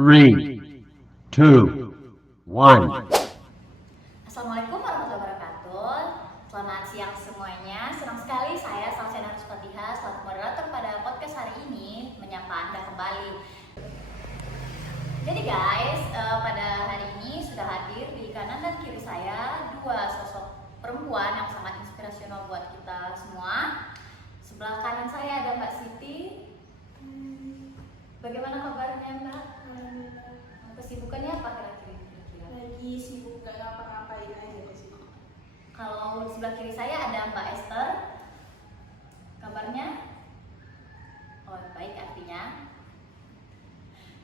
3, 2, 1. Assalamualaikum warahmatullahi wabarakatuh. Selamat siang semuanya. Senang sekali saya Salsena Fatihah selaku moderator pada podcast hari ini menyapa Anda kembali. Jadi guys, pada hari ini sudah hadir di kanan dan kiri saya dua sosok perempuan yang sangat inspirasional buat kita semua. Sebelah kanan saya ada Mbak Siti. Bagaimana kabarnya Mbak? Kesibukannya apa kira-kira? Lagi sibuk gak ngapa-ngapain aja sih. Kalau di sebelah kiri saya ada Mbak Esther. Kabarnya? Oh, baik artinya.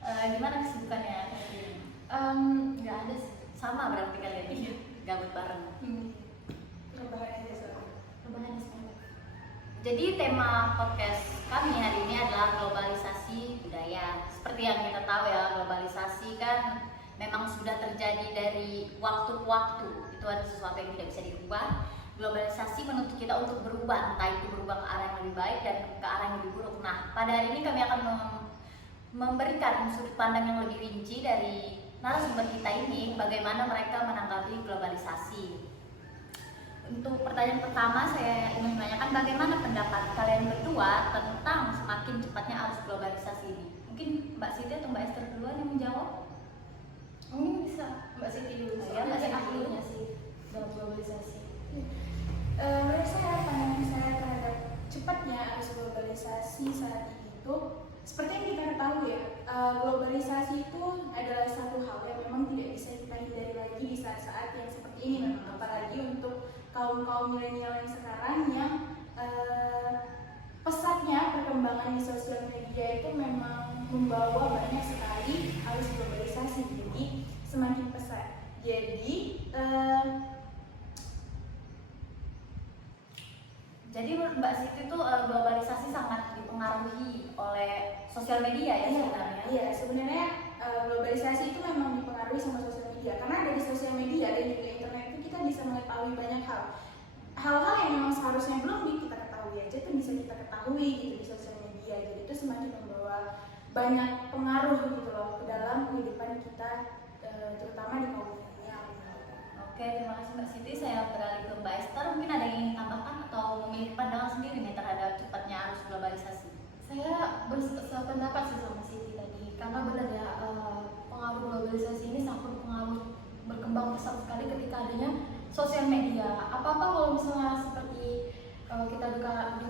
Gimana kesibukannya? Gak ada sih. Sama berarti kalian ini gabut bareng. Rebahan aja soalnya. Rebahan semua. Jadi tema podcast kami hari ini adalah globalisasi budaya. Seperti yang kita tahu ya, globalisasi kan memang sudah terjadi dari waktu ke waktu. Itu ada sesuatu yang tidak bisa dirubah. Globalisasi menuntut kita untuk berubah, entah itu berubah ke arah yang lebih baik dan ke arah yang lebih buruk. Nah, pada hari ini kami akan memberikan sudut pandang yang lebih rinci dari narasumber kita ini, bagaimana mereka menanggapi globalisasi. Untuk pertanyaan pertama, saya ingin menanyakan bagaimana pendapat kalian berdua tentang semakin cepatnya arus globalisasi ini. Mungkin Mbak Siti atau Mbak Esther duluan yang menjawab? Mungkin bisa Mbak Siti dulu. Ya, Mbak Siti dulu. sih dalam globalisasi. Menurut saya pandangan saya terhadap cepatnya arus globalisasi saat ini itu seperti yang kita ketahui ya, globalisasi itu adalah satu hal yang memang tidak bisa kita hindari lagi di saat-saat yang seperti ini memang, apalagi untuk kaum milenial yang sekarang yang pesatnya perkembangan di sosial media itu memang membawa banyak sekali arus globalisasi, jadi semakin pesat. Jadi menurut Mbak Siti itu globalisasi sangat dipengaruhi oleh sosial media ya sebenarnya? Iya, sebenarnya globalisasi itu memang dipengaruhi sama sosial media, karena dari sosial media dan juga internet itu kita bisa mengetahui banyak hal-hal yang memang seharusnya belum kita ketahui aja itu bisa kita ketahui gitu di sosial media. Jadi itu semakin membawa banyak pengaruh gitu loh ke dalam kehidupan kita, terutama di kaum milenial. Oke, terima kasih Mbak Siti. Saya beralih ke Mbak Esther. Mungkin ada yang ingin tambahkan atau memiliki pandangan sendiri nih terhadap cepatnya arus globalisasi? Saya berpendapat sih sama Siti tadi, karena benar ya, pengaruh globalisasi ini sangat berkembang pesat sekali ketika adanya sosial media. Apa-apa kalau misalnya seperti kita dengar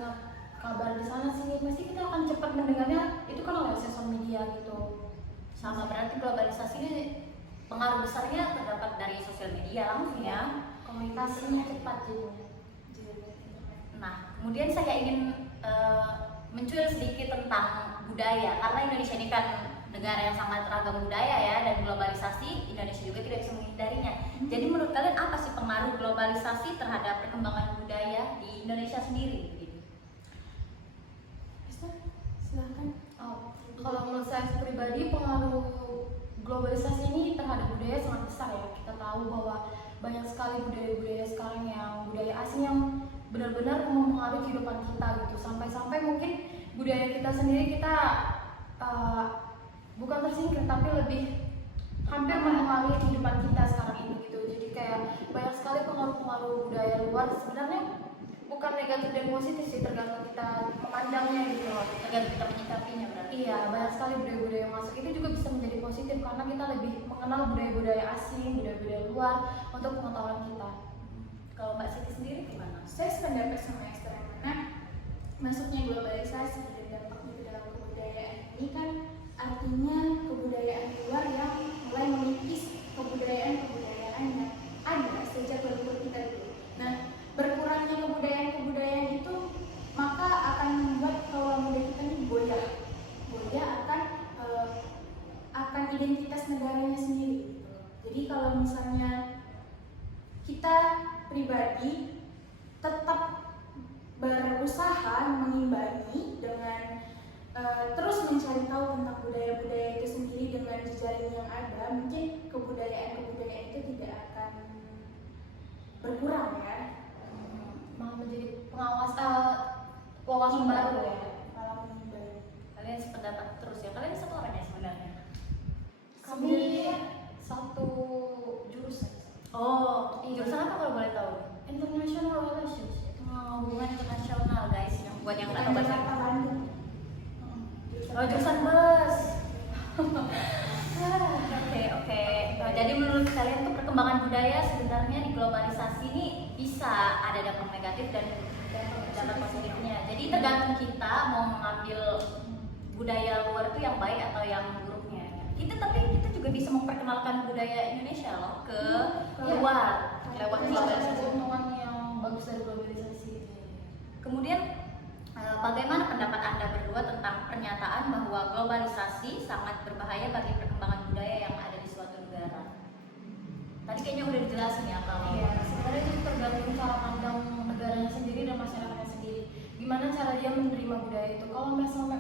kabar di sana sini, pasti kita akan cepat mendengarnya itu kan lewat sosial media gitu. Sama berarti globalisasi ini pengaruh besarnya terdapat dari sosial media langsung ya. Komunikasinya cepat jadinya. Nah, kemudian saya ingin mencuil sedikit tentang budaya, karena Indonesia ini kan negara yang sangat ragam budaya ya, dan globalisasi Indonesia juga tidak bisa menghindarinya. Jadi menurut kalian apa sih pengaruh globalisasi terhadap perkembangan budaya di Indonesia sendiri? Silahkan. Oh, kalau menurut saya pribadi, pengaruh globalisasi ini terhadap budaya sangat besar ya. Kita tahu bahwa banyak sekali budaya-budaya sekarang yang budaya asing yang benar-benar mempengaruhi kehidupan kita gitu. Sampai-sampai mungkin budaya kita sendiri kita bukan tersingkir, tapi lebih hampir mempengaruhi kehidupan kita sekarang ini gitu. Jadi kayak banyak sekali pengaruh-pengaruh budaya luar, sebenarnya bukan negatif dan positif sih, tergantung kita memandangnya gitu loh, Tergantung kita menyikapinya berarti. Iya, banyak sekali budaya-budaya yang masuk itu juga bisa menjadi positif karena kita lebih mengenal budaya-budaya asing, budaya-budaya luar untuk pengetahuan kita. Kalau Mbak Siti sendiri gimana? Saya sependapat sama Esther, karena masuknya globalisasi dan dampaknya ke dalam kebudayaan ini kan artinya kebudayaan luar yang mulai mengikis kebudayaan yang ada sejak leluhur kita dulu. Nah, berkurangnya kebudayaan itu maka akan membuat kaum muda kita ini goyah akan identitas negaranya sendiri. Jadi kalau misalnya kita pribadi tetap berusaha mengimbangi dengan terus mencari tahu tentang budaya-budaya itu sendiri dengan jejaring yang ada, mungkin kebudayaan itu tidak akan berkurang ya. Malah menjadi wawasan baru ya. Malah mengimbangi. Kalian sependapat terus ya? Kalian satu orang ya sebenarnya? Oh, jurusan apa kalau boleh tahu? International Relations. Hubungan internasional guys, yang buat yang nggak tahu Bukan bahasa Jakarta Bandung. Oh, jurusan bus. Oke, oke. Nah, jadi menurut kalian tuh perkembangan budaya sebenarnya di globalisasi ini bisa ada dampak negatif dan dampak positifnya. Jadi tergantung kita mau mengambil budaya luar itu yang baik atau yang buruknya. Tapi kita juga bisa memperkenalkan budaya Indonesia loh ke luar lewat globalisasi. Keuntungan yang bagus dari globalisasi. Kemudian bagaimana pendapat Anda berdua tentang pernyataan bahwa globalisasi sangat berbahaya bagi perkembangan budaya yang ada di suatu negara? Tadi kayaknya udah dijelasin ya kalau Iya, sebenarnya itu tergantung cara pandang negaranya sendiri dan masyarakatnya sendiri. Gimana cara dia menerima budaya itu? Kalau misalnya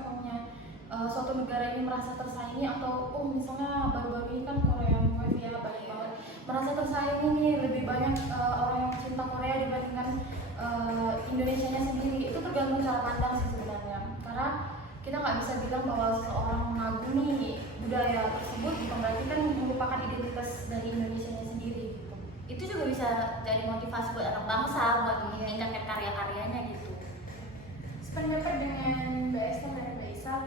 suatu negara ini merasa tersaingi atau misalnya baru-baru ini kan Korea Wave ya banyak banget merasa tersaingi nih, lebih banyak orang yang cinta Korea dibandingkan Indonesianya sendiri. Itu tergantung cara pandang sih sebenarnya, karena kita nggak bisa bilang bahwa seseorang mengagumi budaya tersebut bukan berarti kan merupakan identitas dari Indonesianya sendiri gitu. itu juga bisa jadi motivasi buat anak bangsa buat meningkatkan karya-karyanya gitu. Sependapat dengan Mbak Esther dan Mbak Isal,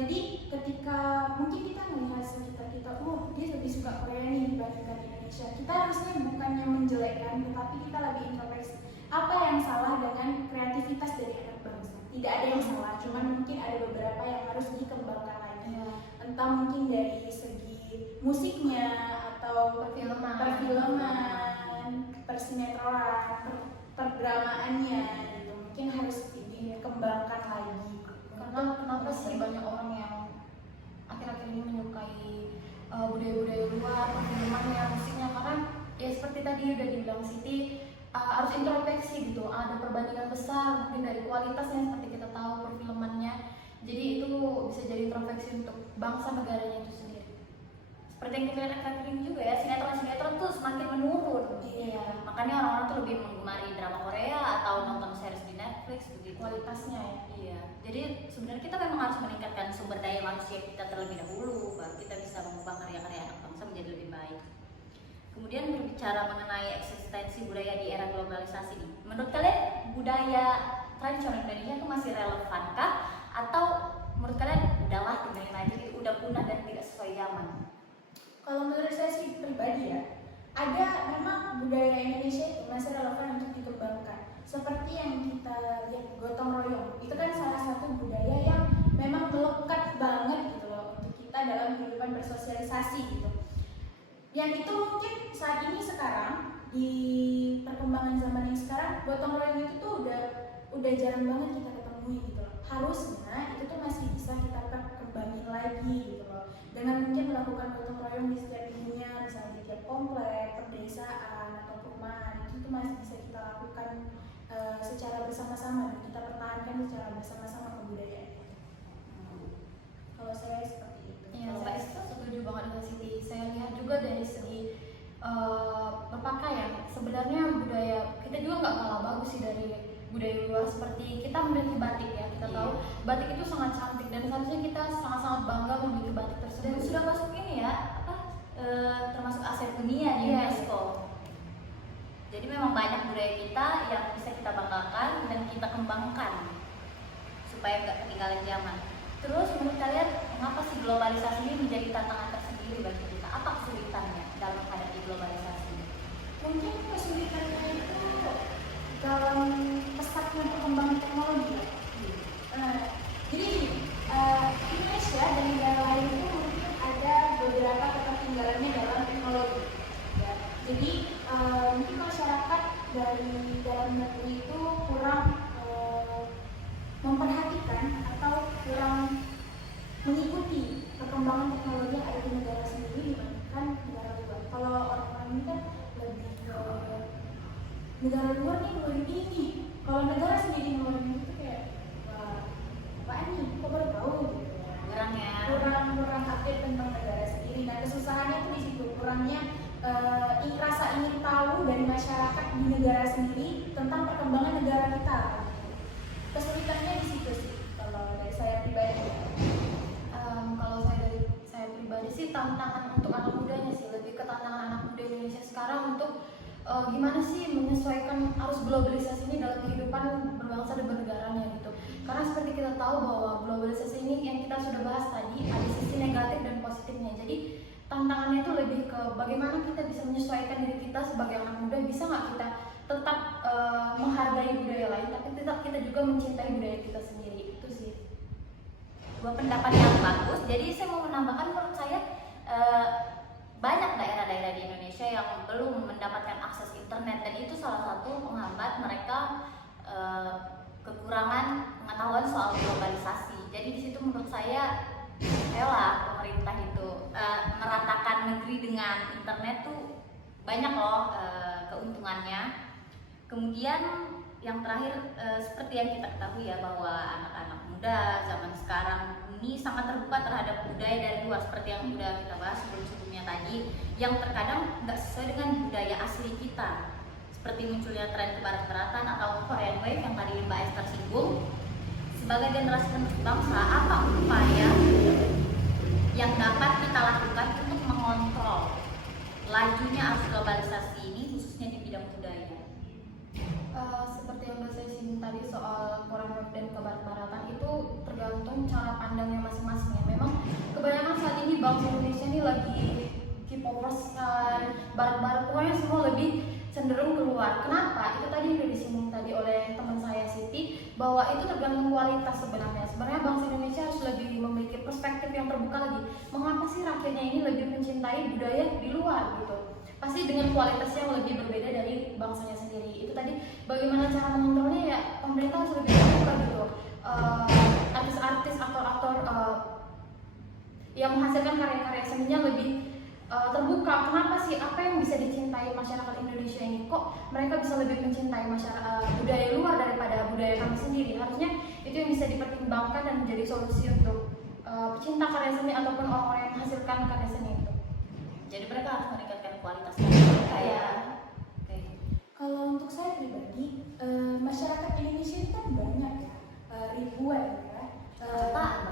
jadi ketika mungkin kita melihat sekitar kita, dia lebih suka Korea nih dibandingkan Indonesia, kita harusnya bukannya menjelekkan, tetapi kita lebih introspeksi. Apa yang salah dengan kreativitas dari anak bangsa? Tidak ada yang salah, cuman mungkin ada beberapa yang harus dikembangkan lagi. Entah mungkin dari segi musiknya atau perfilman, persinetronan, perdramaannya gitu. Mungkin harus dikembangkan lagi. Karena kenapa sih banyak orang yang akhir-akhir ini menyukai budaya-budaya luar, perfilmannya, musiknya, karena ya seperti tadi udah dibilang Siti, harus introspeksi gitu. Ada perbandingan besar mungkin dari kualitasnya seperti kita tahu perfilmannya. Jadi itu bisa jadi introspeksi untuk bangsa negaranya itu sendiri. Seperti yang kita lihat akhir-akhir ini juga ya, sinetron tuh semakin menurun. Iya. Makanya orang-orang tuh lebih menggemari drama Korea atau nonton series di Netflix begitu. Kualitasnya ya. Iya. Jadi sebenarnya kita memang harus meningkatkan sumber daya manusia kita terlebih dahulu, baru kita bisa mengubah karya-karya anak bangsa menjadi lebih baik. Kemudian berbicara mengenai eksistensi budaya di era globalisasi ini, menurut kalian budaya tradisional Indonesia itu masih relevankah atau menurut kalian udahlah tinggalin aja itu udah punah dan tidak sesuai zaman? Kalau menurut saya sih pribadi ya, ada memang budaya Indonesia itu masih relevan untuk dikembangkan. Seperti yang kita lihat gotong royong, itu kan salah satu budaya yang memang melekat banget gitu loh untuk kita dalam kehidupan bersosialisasi gitu. Yang itu mungkin saat ini sekarang di perkembangan zaman yang sekarang gotong royong itu tuh udah jarang banget kita ketemui gitu loh. Harusnya itu tuh masih bisa kita perkembangin lagi gitu loh. Dengan mungkin melakukan gotong royong di setiap minggunya, misalnya di tiap komplek, perdesaan atau perumahan, itu tuh masih bisa kita lakukan secara bersama-sama dan kita pertahankan secara bersama-sama kebudayaan. Kalau saya seperti itu. Iya, saya setuju banget dengan Siti. Saya lihat juga dari segi berpakaian, sebenarnya budaya kita juga nggak kalah bagus sih dari budaya luar. Seperti kita memiliki batik ya, kita tahu batik itu sangat cantik dan seharusnya kita sangat-sangat bangga memiliki batik Dan tersebut. sudah masuk ini ya, termasuk aset dunia di Iya. UNESCO. Jadi memang banyak budaya kita yang bisa kita banggakan dan kita kembangkan supaya nggak ketinggalan zaman. Terus menurut kalian mengapa sih globalisasi ini menjadi tantangan tersendiri bagi kita? Apa kesulitannya dalam menghadapi globalisasi ini? Mungkin kesulitannya itu dalam pesatnya perkembangan teknologi ya. Jadi Indonesia dan negara lain itu mungkin ada beberapa ketertinggalannya dalam teknologi. Ya. Jadi mungkin masyarakat dari dalam negeri itu kurang memperhatikan atau kurang mengikuti perkembangan teknologi yang ada di negara sendiri dibandingkan negara luar. Kalau orang-orang ini kan lebih ke negara luar nih ngeluarin ini. Kalau negara sendiri ngeluarin itu kayak apaan nih? Kok baru tahu? Gitu. Kurang ya. Kurang update tentang negara sendiri. Nah kesusahannya tuh di situ, kurangnya rasa ingin tahu dari masyarakat di negara sendiri tentang perkembangan negara kita. Kesulitannya di situ sih kalau dari saya pribadi. Kalau saya pribadi sih tantangan untuk anak mudanya sih, lebih ke tantangan anak muda Indonesia sekarang gimana sih menyesuaikan arus globalisasi ini dalam kehidupan berbangsa dan bernegaranya gitu. Karena seperti kita tahu bahwa globalisasi ini yang kita sudah bahas tadi ada sisi negatif dan positifnya. Jadi tantangannya itu lebih ke bagaimana kita bisa menyesuaikan diri kita sebagai anak muda, bisa nggak kita tetap menghargai budaya lain tapi tetap kita juga mencintai budaya kita sendiri. Itu sih Dua pendapat yang bagus. Jadi saya mau menambahkan, menurut saya banyak daerah-daerah di Indonesia yang belum mendapatkan akses internet, dan itu salah satu penghambat mereka kekurangan pengetahuan soal globalisasi. Jadi di situ menurut saya, ayolah pemerintah itu meratakan negeri dengan internet tuh banyak loh keuntungannya. Kemudian yang terakhir, seperti yang kita ketahui ya, bahwa anak-anak muda zaman sekarang ini sangat terbuka terhadap budaya dari luar, seperti yang sudah kita bahas sebelum-sebelumnya tadi, yang terkadang nggak sesuai dengan budaya asli kita, seperti munculnya tren kebarat-baratan atau Korean Wave yang tadi Mbak Esther singgung. Sebagai generasi penerus bangsa, apa upaya yang dapat kita lakukan untuk mengontrol lajunya arus globalisasi ini, khususnya di bidang budaya? Seperti yang udah saya singgung tadi soal Korean Wave dan kebarat-baratan, itu tergantung cara pandangnya masing-masing ya. Memang kebanyakan saat ini bangsa Indonesia ini lagi K-popers kan, barat-barat, pokoknya semua lebih cenderung keluar. Kenapa? Itu tadi udah disinggung tadi oleh teman saya Siti, bahwa itu tergantung kualitas sebenarnya. Sebenarnya bangsa Indonesia harus lebih memiliki perspektif yang terbuka lagi. Mengapa sih rakyatnya ini lebih mencintai budaya di luar gitu? Pasti dengan kualitas yang lebih berbeda dari bangsanya sendiri. Itu tadi bagaimana cara mengontrolnya ya, pemerintah harus lebih terbuka gitu. Artis-artis, aktor-aktor yang menghasilkan karya-karya seninya lebih terbuka. Kenapa sih, apa yang bisa dicintai masyarakat Indonesia ini, kok mereka bisa lebih mencintai budaya luar daripada budaya kami sendiri? Harusnya itu yang bisa dipertimbangkan dan menjadi solusi untuk pecinta karya seni ataupun orang-orang yang menghasilkan karya seni itu. Jadi mereka harus meningkatkan kualitas mereka ya. Oke. Kalau untuk saya pribadi, masyarakat Indonesia ini kan banyak ya, ribuan ya,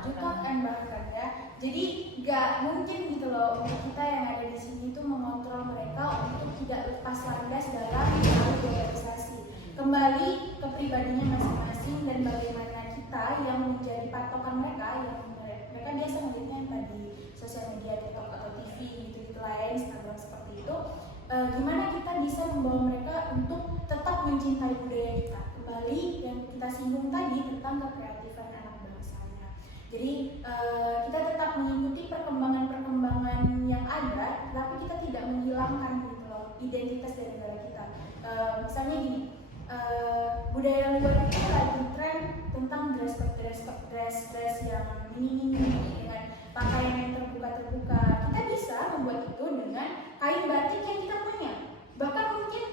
jutaan bahkan ya. Jadi nggak mungkin gitu loh untuk kita yang ada di sini itu mengontrol mereka untuk tidak lepas landas dalam globalisasi. Kembali ke pribadinya masing-masing dan bagaimana kita yang menjadi patokan mereka, yang mereka biasa melihatnya entah di sosial media, TikTok atau TV gitu-gitu lain, Instagram seperti itu. Gimana kita bisa membawa mereka untuk tetap mencintai budaya kita. Kembali yang kita singgung tadi tentang kekreatifan anak bangsanya. Jadi kita tetap mengikuti perkembangan-perkembangan yang ada, tapi kita tidak menghilangkan gitu loh identitas dari negara kita. Misalnya gini, budaya luar itu lagi tren tentang dress yang mini dengan pakaian yang terbuka. Kita bisa membuat itu dengan kain batik yang kita punya. Bahkan mungkin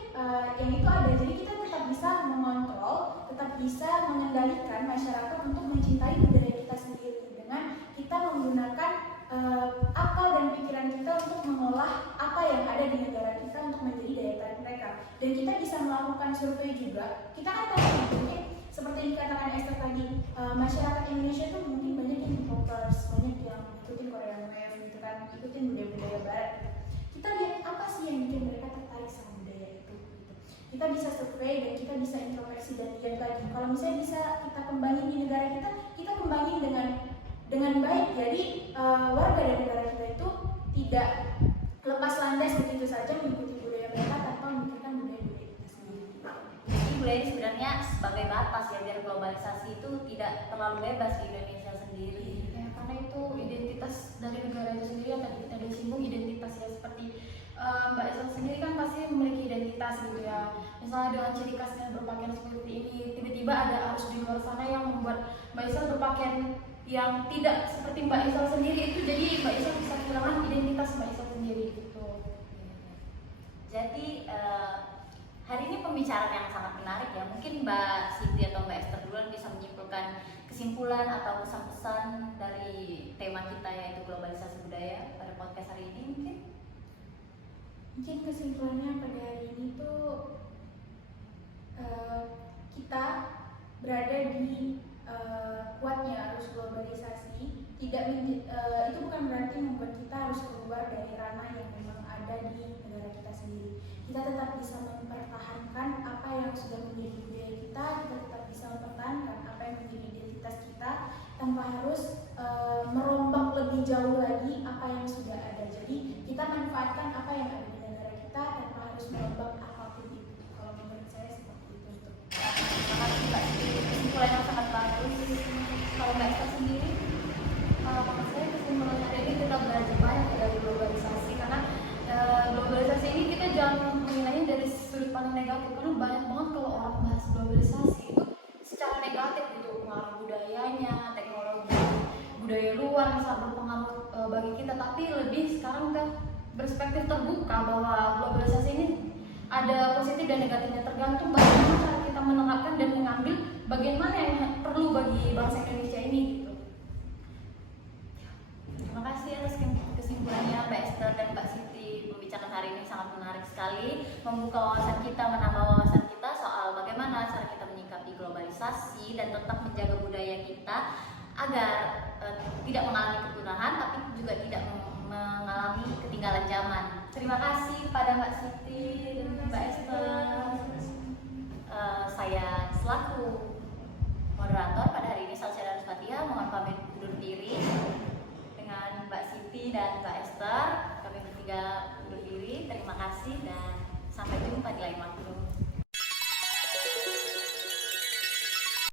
yang itu ada. Jadi kita tetap bisa mengontrol, tetap bisa mengendalikan masyarakat untuk mencintai budaya kita sendiri dengan kita menggunakan akal dan pikiran kita untuk mengolah apa yang ada di negara kita untuk menjadi daya tarik mereka. Dan kita bisa melakukan survei juga. Kita kan tahu mungkin seperti yang dikatakan Esther tadi, masyarakat Indonesia itu mungkin banyak yang K-popers, banyak yang ikutin Korean Wave gitu kan, ikutin budaya-budaya barat. Kita lihat apa sih yang bikin mereka tertarik sama budaya itu gitu. Kita bisa survei dan kita bisa introspeksi dan lihat lagi. Kalau misalnya bisa kita kembangin di negara kita kembangin dengan baik. Jadi warga dari negara kita itu tidak lepas landas begitu saja mengikuti budaya mereka tanpa memikirkan budaya-budaya kita sendiri. Jadi budaya ini sebenarnya sebagai batas ya, biar globalisasi itu tidak terlalu bebas di Indonesia sendiri. Ya, karena itu identitas dari negara itu sendiri yang tadi kita udah singgung, identitas ya, seperti Mbak Isel sendiri kan pasti memiliki identitas gitu ya. Misalnya dengan ciri khasnya berpakaian seperti ini, tiba-tiba ada arus di luar sana yang membuat Mbak Isel berpakaian yang tidak seperti Mbak Isel sendiri, itu jadi Mbak Isel bisa kehilangan identitas Mbak Isel sendiri gitu. Jadi hari ini pembicaraan yang sangat menarik ya. Mungkin Mbak Siti atau Mbak Esther duluan bisa menyimpulkan kesimpulan atau pesan-pesan dari tema kita, yaitu globalisasi budaya pada podcast hari ini mungkin. Mungkin kesimpulannya pada hari ini tuh kita berada di kuatnya arus globalisasi. Itu bukan berarti membuat kita harus keluar dari ranah yang memang ada di negara kita sendiri. Kita kita tetap bisa mempertahankan apa yang sudah menjadi budaya kita tetap bisa mempertahankan apa yang menjadi identitas kita tanpa harus merombak lebih jauh lagi apa yang sudah ada. Jadi kita manfaatkan apa yang ada di negara kita tanpa harus merombak apapun itu. Kalau menurut saya seperti itu. Terima kasih Mbak Siti, kesimpulan yang sangat bagus. Kalau Mbak Esther sendiri, Menurut saya kesimpulan hari ini kita belajar banyak dari globalisasi, karena globalisasi ini kita jangan menilainya dari sudut pandang negatif, karena banyak banget kalau orang bahas globalisasi itu secara negatif gitu, pengaruh budayanya, teknologi budaya luar yang sangat berpengaruh bagi kita. Tapi lebih sekarang ke perspektif terbuka bahwa globalisasi ini ada positif dan negatifnya, tergantung bagaimana cara kita menerapkan dan mengambil bagian mana yang perlu bagi bangsa Indonesia ini gitu. terima kasih atas kesimpulannya Mbak Esther dan Mbak Siti. Pembicaraan hari ini sangat menarik sekali, membuka wawasan kita, menambah wawasan kita soal bagaimana cara kita menyikapi globalisasi dan tetap menjaga budaya kita agar tidak mengalami kepunahan tapi juga tidak mengalami ketinggalan zaman. Terima kasih pada Mbak Siti dan Mbak Esther. Saya selaku moderator pada hari ini, Salsya Darusfatia, mohon pamit undur diri. Dengan Mbak Siti dan Mbak Esther, kami bertiga undur diri. Terima kasih dan sampai jumpa di lain waktu.